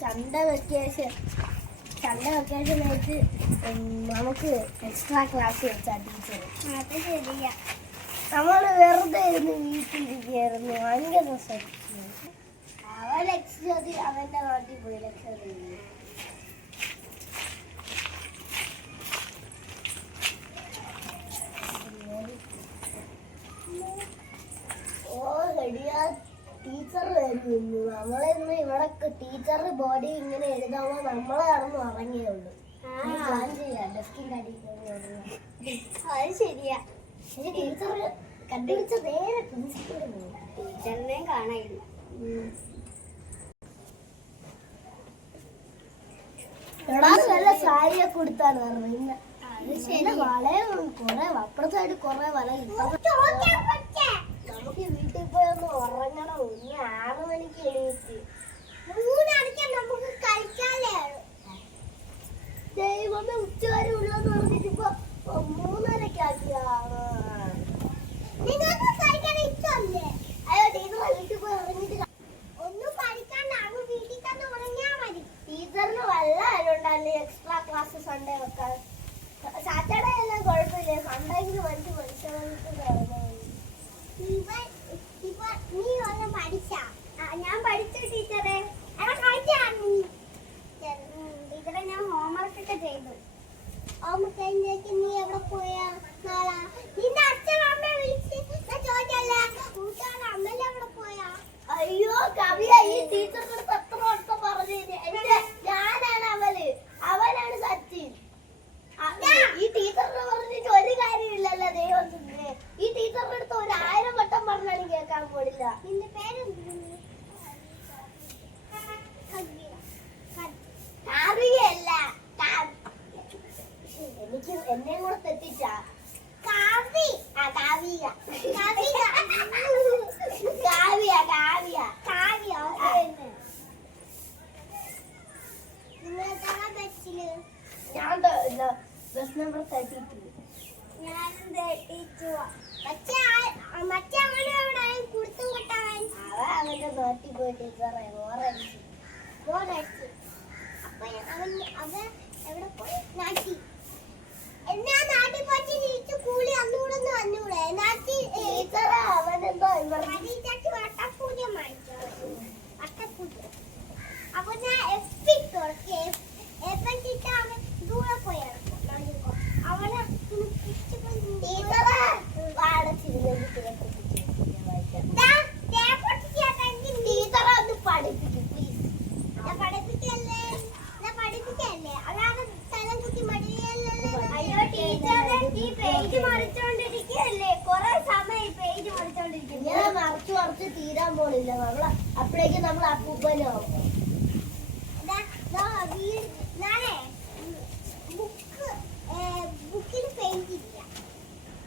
Sunday വെക്കേഷനായിട്ട് നമുക്ക് extra class വെച്ചാ ടീച്ചർ. അത് ശരിയാ. നമ്മൾ വെറുതെ ഇരുന്ന് വീട്ടിലിരിക്കുകയായിരുന്നു. ഭയങ്കര രസമായിരുന്നു. അവൻ ലക്ഷ്യം അവന്റെ നാട്ടിൽ പോയി ലക്ഷ്യം. ടീച്ചർ വരുന്നു. നമ്മളിന്ന് ഇവിടെ ടീച്ചർ ബോഡി ഇങ്ങനെ എഴുതാമോ നമ്മളെ കടന്ന് ഉറങ്ങിയേ ഉള്ളൂ. പ്ലാൻ ചെയ്യാം ഡെസ്കിന്റെ അടിയിൽ. അത് ശരിയാ. ടീച്ചർ കണ്ടുപിടിച്ച നേരെ പ്രിൻസിപ്പളിന് പോകും. ടീച്ചറിനെയും കാണായിരുന്നു. നല്ല സാരിയൊക്കെ കൊടുത്താണ് പറഞ്ഞത്. വളയും കൊറേ അപ്പുറത്തായിട്ട് കൊറേ വല കിട്ടാം. നമുക്ക് വീട്ടിൽ പോയി ഒന്ന് ഉറങ്ങണം. 6 മണിക്ക് എണീറ്റ് 3 നമുക്ക് കഴിക്കാലേ. ദൈവമേ ഉച്ചവരെ ഉള്ളതെന്ന് പറഞ്ഞിട്ട് ഇപ്പൊ 3:30 ആക്കിയാണ്. നിങ്ങൾക്ക് കഴിക്കാൻ ഇഷ്ടമല്ലേ? അയ്യോ ടീച്ചറെ വീട്ടിൽ പോയി ഉറങ്ങിട്ട് ഒന്നും പഠിക്കാണ്ട് അങ്ങ് വീട്ടിൽ തന്നെ ഉറങ്ങിയാ മതി. ടീച്ചറിന് വല്ല ആരുണ്ടല്ലേ എക്സ്ട്രാ ക്ലാസ് സൺഡേ വെക്കാൻ. സാറ്റർഡേ എല്ലാം കുഴപ്പമില്ല. സൺഡേക്ക് മനുഷ്യർക്ക് നീ ഒന്നും പഠിച്ചാ? ഞാൻ പഠിച്ചു ടീച്ചറെ. ടീച്ചറെ ഞാൻ ഹോംവർക്ക് ഒക്കെ ചെയ്തു. ഹോംവർക്ക് കഴിഞ്ഞേക്ക് നീ എവിടെ പോയാ? നാളെ നിന്റെ അച്ഛൻ അമ്മയെ വിളിച്ച് ചോദിച്ചല്ലേ അമ്മല്ലേ എവിടെ പോയാ? അയ്യോ കവിയ ഈ ടീച്ചറിന്റെ അടുത്ത് എത്ര വട്ടം പറഞ്ഞു. ഞാനാണ് അവനാണ് സച്ചിൻ. ഈ ടീച്ചറിനെ പറഞ്ഞിട്ട് ഒരു കാര്യമില്ലല്ലോ ദൈവത്തിന്. ഈ ടീച്ചറിന്റെ അടുത്ത് 1000 വട്ടം പറഞ്ഞാലും കേൾക്കാൻ പോടില്ല. നിന്റെ പേര് കാവ്യയല്ല. എനിക്ക് എന്നെ കൂടെ തെറ്റിച്ച കാവ്യ. കാവ്യ ഞാൻ ബസ് നമ്പർ 32. ഞാൻ 32. മറ്റേ കുടുത്തും കിട്ടാൻ അവന്റെ നോട്ടി പോയി ടീച്ചറെ ബോറടിച്ചു. അപ്പൊ അവൻ എവിടെ പോയി? നാട്ടി. എന്നാ നാട്ടിൽ പോയി നീച്ച് കൂലി അന്നൂടെ വന്നൂടെ? നാട്ടി ടീച്ചറെ അവനെന്തോ പരീക്ഷയ്ക്ക് വട്ടപ്പൂജ വാങ്ങിച്ചോ. വട്ടപ്പൂജ. അപ്പൊ ഞാൻ എപ്പിട്ടു അവൻ ദൂരെ പോയി അവനെ ടീച്ചറെ ടീച്ചറെ ഒന്ന് പഠിപ്പിക്കും പ്ലീസ്. പഠിപ്പിക്കല്ലേ അതാണ് സ്ഥലം കുത്തി മടിയല്ലേ. അയ്യോ ടീച്ചറെ ഈ പേജ് മറിച്ചോണ്ടിരിക്കുകയല്ലേ? കൊറേ സമയം പേജ് മറിച്ചോണ്ടിരിക്കുന്നു. ഇങ്ങനെ മറിച്ച് തീരാൻ പോണില്ല. അപ്പോഴേക്കും നമ്മൾ അപ്പൂപ്പനാവും. ബുക്കിന് പേജില്ല.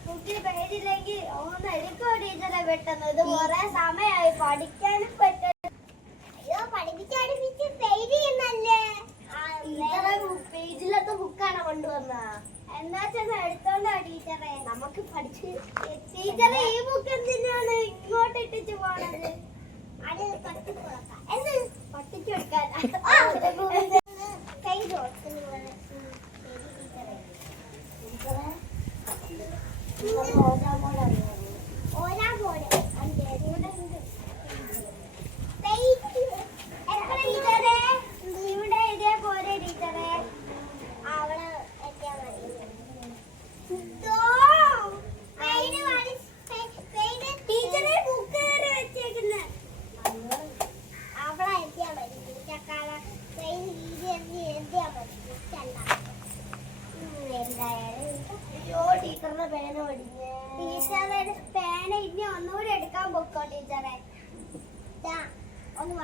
ബുക്കിന് പേജില്ലെങ്കിൽ ഒന്ന് എടുക്കോ ടീച്ചറെ പെട്ടെന്ന്. ഇത് കൊറേ സമയമായി പഠിക്കാനും പറ്റും. അയ്യോ പഠിപ്പിച്ച് പേജ് ചെയ്യുന്നല്ലേ. ടീച്ചറെ പേജിലത്തെ ബുക്കാണ് കൊണ്ടുവന്ന. എന്നാ ചെന്ന് എടുത്തോണ്ടോ ടീച്ചറെ? നമുക്ക് പഠിച്ച്. ടീച്ചറെ ഈ ബുക്ക് എന്തിനാണ് ഇങ്ങോട്ട് ഇട്ടിച്ച് പോണത്? അത് പട്ടിച്ചു കൊടുക്കാൻ. കൈ ഓരാ പോലെ ഇവിടെ എഴുതിയ പോലെ ടീച്ചറെ അവിടെ എത്തിയാ മതി. ടീച്ചറെ ബുക്ക് വെച്ചേക്കുന്നത് അവിടെ എത്തിയാ മതി. എഴുതിയാ മതി. അയ്യോ ടീച്ചറിന്റെ പേന പഠിഞ്ഞേ. ടീച്ചറെ പേന ഇനി ഒന്നുകൂടി എടുക്കാൻ പൊക്കോ ടീച്ചറെ. ഒന്ന്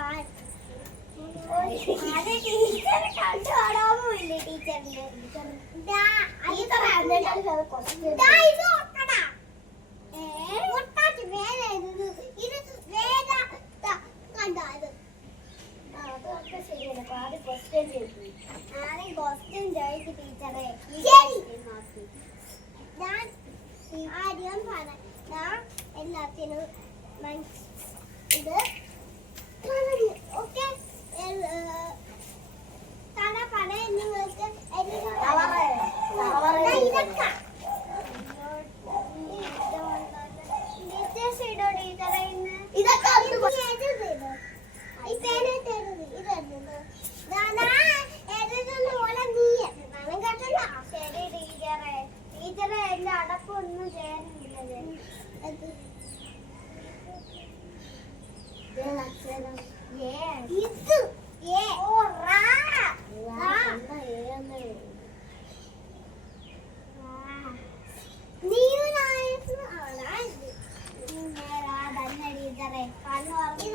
ടീച്ചറെ കണ്ടു കാണാമില്ലേ ടീച്ചറിന്? ക്വസ്റ്റ്യൻ ചോദിച്ചു ടീച്ചറെ. ഞാൻ ആദ്യം എല്ലാത്തിനും ഇത്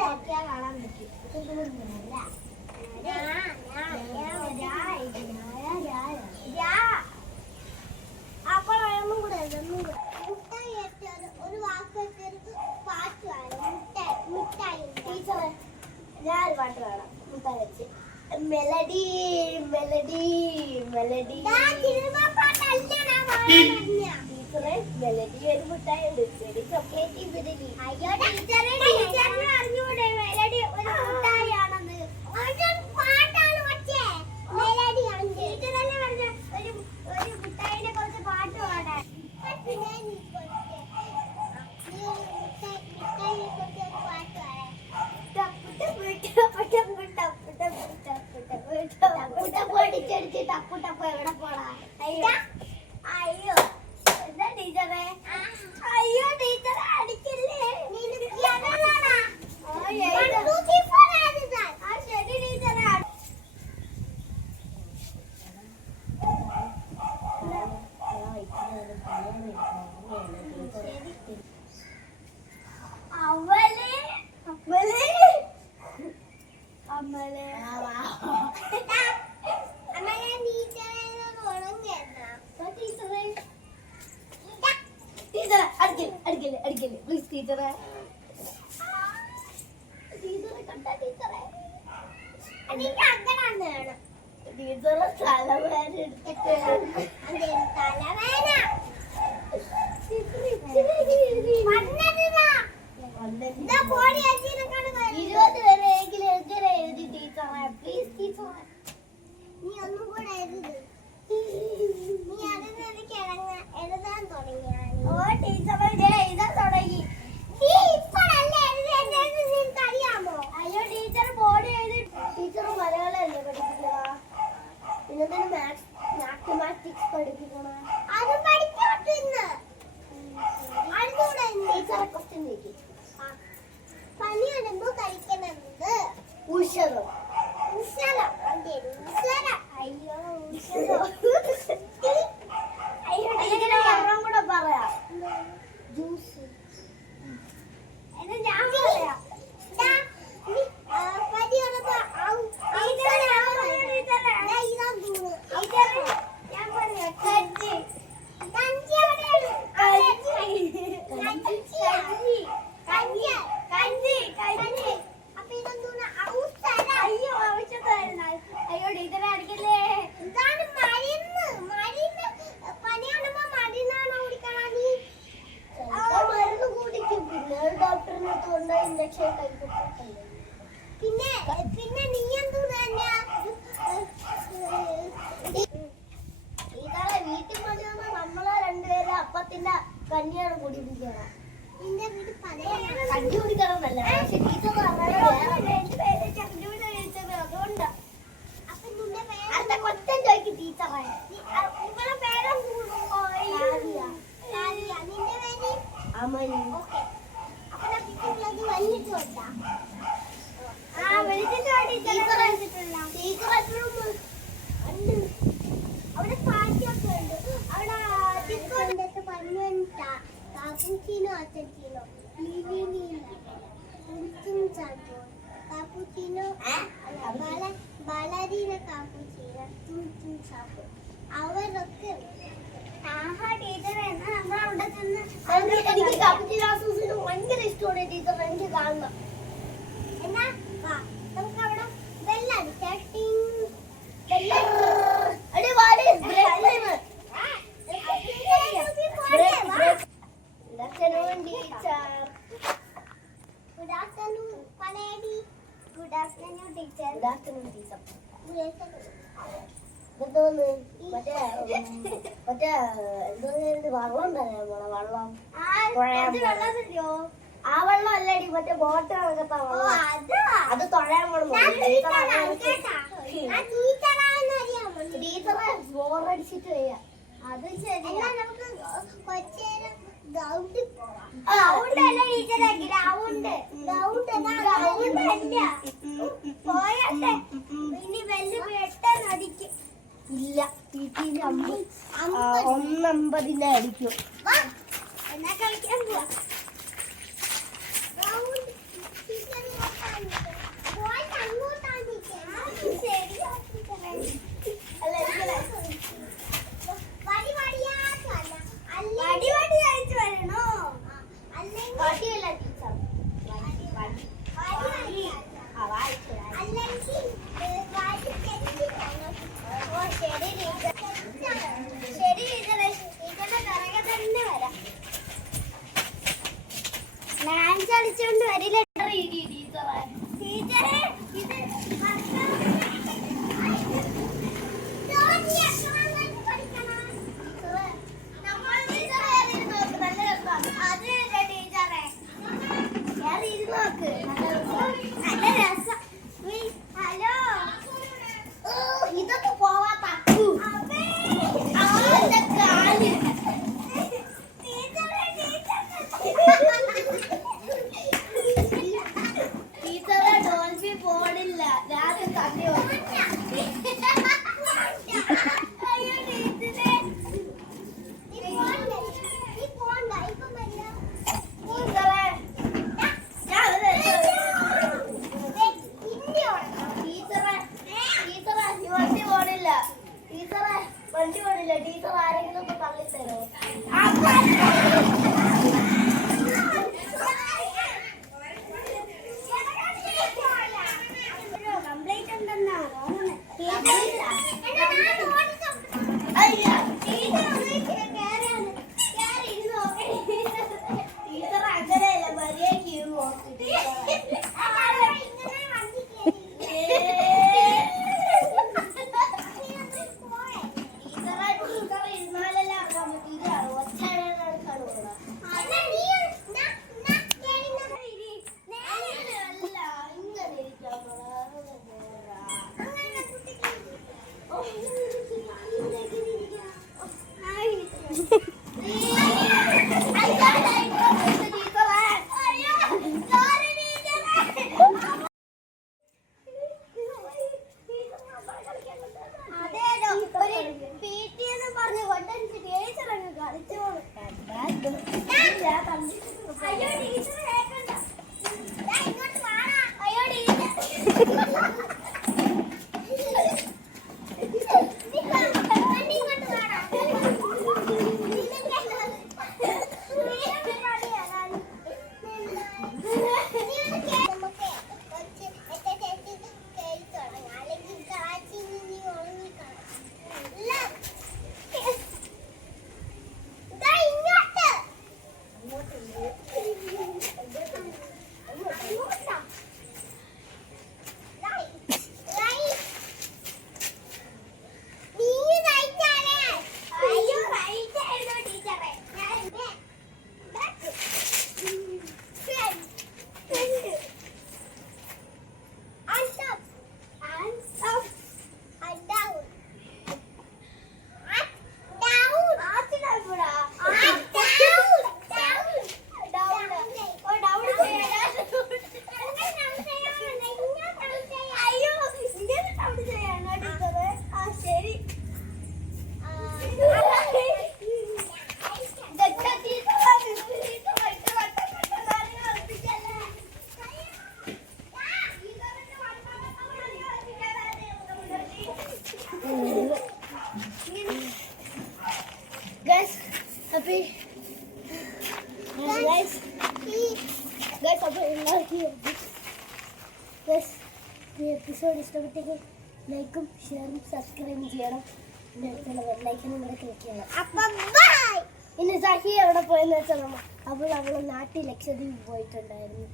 നോക്കിയാൽ കാണാൻ പറ്റും. അപ്പോൾ ഒന്നും കൂടെ മുട്ടായി ഒരു വാക്ക് പാട്ട് കാണും. മിഠായി ടീച്ചറെ ഞാൻ പാട്ട് കാണാം മുട്ടായി വെച്ച്. മെലഡി മെലഡി മെലഡി ടീച്ചറെ മെലഡി ഒരു മുട്ടായി ഉണ്ട്. ചെടി ചോക്ലേറ്റ് വിരലി. അയ്യോ ടീച്ചറെ, ടീച്ചറിന് അറിഞ്ഞൂടെ മെലഡി ഒരു മുട്ടായാണെന്ന്? പാട്ടാണ് പക്ഷേ മെലഡിയാണ്. ടീച്ചറല്ലേ പറഞ്ഞ ഒരു മുട്ടായിനെ കുറിച്ച് പാട്ട് പാടാൻ. പൊടിച്ചടിച്ച് ടപ്പു ടപ്പ് എവിടെ പോടാ? അയ്യോ എന്താ ടീച്ചറെ? അയ്യോ ടീച്ചറെ അടിക്കില്ലേ? ശരി ടീച്ചറെ. അവളെ അവളെ അമ്മളെ അമ്മ ഞാൻ ടീച്ചറെ ടീച്ചറെ ടീച്ചറെ അടിക്കല്ലേ അടിക്കല്ലേ പ്ലീസ് ടീച്ചറെ. ടീച്ചറെ കണ്ട ടീച്ചറെ എനിക്ക് അങ്ങനെ വേണം. ടീച്ചറെ തലവേദന എടുത്തിട്ട് തലവേദന എന്താ പോടി അച്ഛനെക്കാണ് 20 വരെയെങ്കിലും എങ്ങനെ എഴുതി ടീച്ചറെ പ്ലീസ് ടീച്ചറെ. നീ ഒന്നും കൂടെ എഴുത്. നീ അതിനൊരു കിഴങ്ങ് എഴുതാൻ തുടങ്ങിയാണ്. ഓ ടീച്ചറെ ഞാൻ എഴുതാൻ തുടങ്ങി. നീ ഇപ്പോഴല്ലേ എഴുതേണ്ടതെന്ന് നിനക്ക് അറിയാമോ? അയ്യോ ടീച്ചർ ബോർഡ് എഴുതി. ടീച്ചർ മലയാളമല്ലേ പഠിപ്പിക്കുക? പിന്നെ മാത്തമാറ്റിക്സ് പഠിപ്പിക്കണ? അത് പഠിക്കോട്ട് ഇന്ന്. അടുത്തൂടെ ടീച്ചറെ ക്വസ്റ്റ്യൻ ചോദിക്കും. പനി വരുമ്പോ കഴിക്കണമെന്ന് ഉഷരം ഉഷരം. ഉഷരം. അയ്യോ ഉഷരം. അയ്യോ ഇതിന്റെ പറഞ്ഞും കൂടെ പറയാം. ജ്യൂസ്. എന്നാ ഞാൻ പറയാം. പനി വന്നപ്പോ ഞാൻ പറയാം കഞ്ചി. കഞ്ചി എവിടെയാണ്? കഞ്ചി. അപ്പൊ ഇതെന്തൂണ്? ഔഷധം. അയ്യോ ആവശ്യമായിരുന്നു. അയ്യോ ടീച്ചറെ അടിക്കല്ലേ. ഇതാണ് മരുന്ന്. മരുന്ന് പനി വന്നപ്പോ മരുന്നാണോ കുടിക്കണം നീ? മരുന്ന് കുടിക്കും. പിന്നെ ഒരു ഡോക്ടറിനെ കൊണ്ട് ഇഞ്ചക്ഷൻ കഴിക്കും. പിന്നെ പിന്നെ നീ എന്തൂണ് തന്നെയാ? ടീച്ചറെ വീട്ടിൽ കൊണ്ടുവന്ന് നമ്മളെ രണ്ടുപേരും അപ്പത്തിന്റെ കഞ്ഞിയാണ് കുടിപ്പിക്കണം. നിന്റെ വീട് പറയാനാണ്. കഞ്ഞി കുടിക്കണം എന്നല്ല, പക്ഷെ ടീച്ചർ അതുകൊണ്ട് അപ്പൊ നിന്റെ പേര് അടുത്ത ക്വസ്റ്റ്യൻ ചോദിക്കും ടീച്ചറെ. നിങ്ങളെ പേരും കാവ്യ. നിന്റെ പേര് അമലി. ഓക്കെ. അപ്പൊ ഞാൻ ടീച്ചറിലേക്ക് വലിച്ചിട്ട് കൊടുത്താ. ടീച്ചർ എപ്പോഴും അവിടെ പാർട്ടിയൊക്കെ ഉണ്ട്. അവിടെ പഞ്ഞുണ്ടാ കാപ്പുച്ചീനോ അച്ചച്ചീനോ കാപ്പുച്ചീനോ ബലരീന കാപ്പുച്ചീനോ അവരൊക്കെ ആഹാ ടീച്ചറെ എന്നാ നമ്മളവിടെ ചെന്ന് എനിക്ക് കപ്പിച്ചിന് ഭയങ്കര ഇഷ്ടമാണ് ടീച്ചർ. എനിക്ക് കാണണം. എന്നാ വാ നമുക്ക് അവിടെ ബെല്ലടിച്ചാ അടി വാടി break time. Good afternoon, Paledi. Good afternoon, teacher. Good afternoon, teacher. എന്തോന്ന് മറ്റേ എന്തോന്ന് വെള്ളം തരാൻ പോണ വെള്ളം. ആ വെള്ളം അല്ലടി മറ്റേ ബോട്ട് കണക്കത്താ വെള്ളം. അത് തൊഴയാൻ പോണം. ടീച്ചറെ ബോറടിച്ചിട്ട് വയ്യ. അത് ശരി. നമുക്ക് കൊച്ചേരം ഗ്രൗണ്ടിൽ പോവാം. പോയട്ടെ ഇനി വലിയ പെട്ടെന്ന് അടിക്കും. ഇല്ല ടീച്ചറിന് 150 അടിക്കും. എന്നാ കളിക്കാൻ പോവാ. വടിയല്ല ടീച്ചർ. വടി. ആ വായിച്ചു. അല്ലെങ്കിൽ വായിച്ച് ഓ ശരി ടീച്ചർ. ശരി ടീച്ചറെ, ടീച്ചറുടെ പിറകെ തന്നെ വരാം. ഡാൻസ് കളിച്ചോണ്ട് വരില്ല ടീച്ചറെ ടീച്ചറെ. ഇത് ഇതൊക്കെ പോവാ തട്ടു. അവന്റെ കാല്. ടീച്ചറെ ഡോൾഫി പോണില്ല. ഞാൻ തട്ടി വണ്ടി പോണില്ല. ടീച്ചർ ആരെങ്കിലും ഒക്കെ തള്ളിത്തരോ? കംപ്ലൈന്റ് ഉണ്ടെന്നാ അയ്യോ ടീച്ചർ ടീച്ചർ അങ്ങനെയല്ല, മര്യാദയ്ക്ക് ഇരുന്ന് നോക്ക്. ടീച്ചർ ഇരുന്നാലല്ലേ അറിയാൻ പറ്റില്ല. ഒച്ചയാണ് കാണുക. അല്ല ഇങ്ങനെ ഇരിക്കാൻ അതേലോ ഒരു PT എന്ന് പറഞ്ഞ് കൊണ്ടടിച്ച് ടീച്ചർ അങ്ങ് കളിച്ചോളും. അയ്യോ ടീച്ചർ കേൾക്കണ്ട. ദാ ഇങ്ങോട്ട് വാടാ. അയ്യോ ടീച്ചർ. ഇങ്ങോട്ട് വാടാ. ഈ എപ്പിസോഡ് ഇഷ്ടപ്പെട്ടെങ്കിൽ ലൈക്കും ഷെയറും സബ്സ്ക്രൈബും ചെയ്യണം. പിന്നെ അടുത്തുള്ള ബെല്ലൈക്കനും കൂടെ ക്ലിക്ക് ചെയ്യണം. അപ്പം ബൈ. ഇനി സഹി എവിടെ പോയെന്ന് വെച്ചാൽ അപ്പോൾ അവള് നാട്ടിൽ ലക്ഷദ്വീപ് പോയിട്ടുണ്ടായിരുന്നു.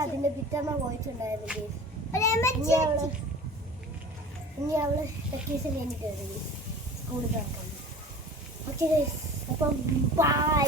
അതിന്റെ പിറ്റമ്മ പോയിട്ടുണ്ടായിരുന്നു. ഇനി അവള് വെക്കേഷൻ കഴിഞ്ഞ് കയറി സ്കൂളിൽ തുറക്കണം. ഓക്കെ അപ്പം ബൈ.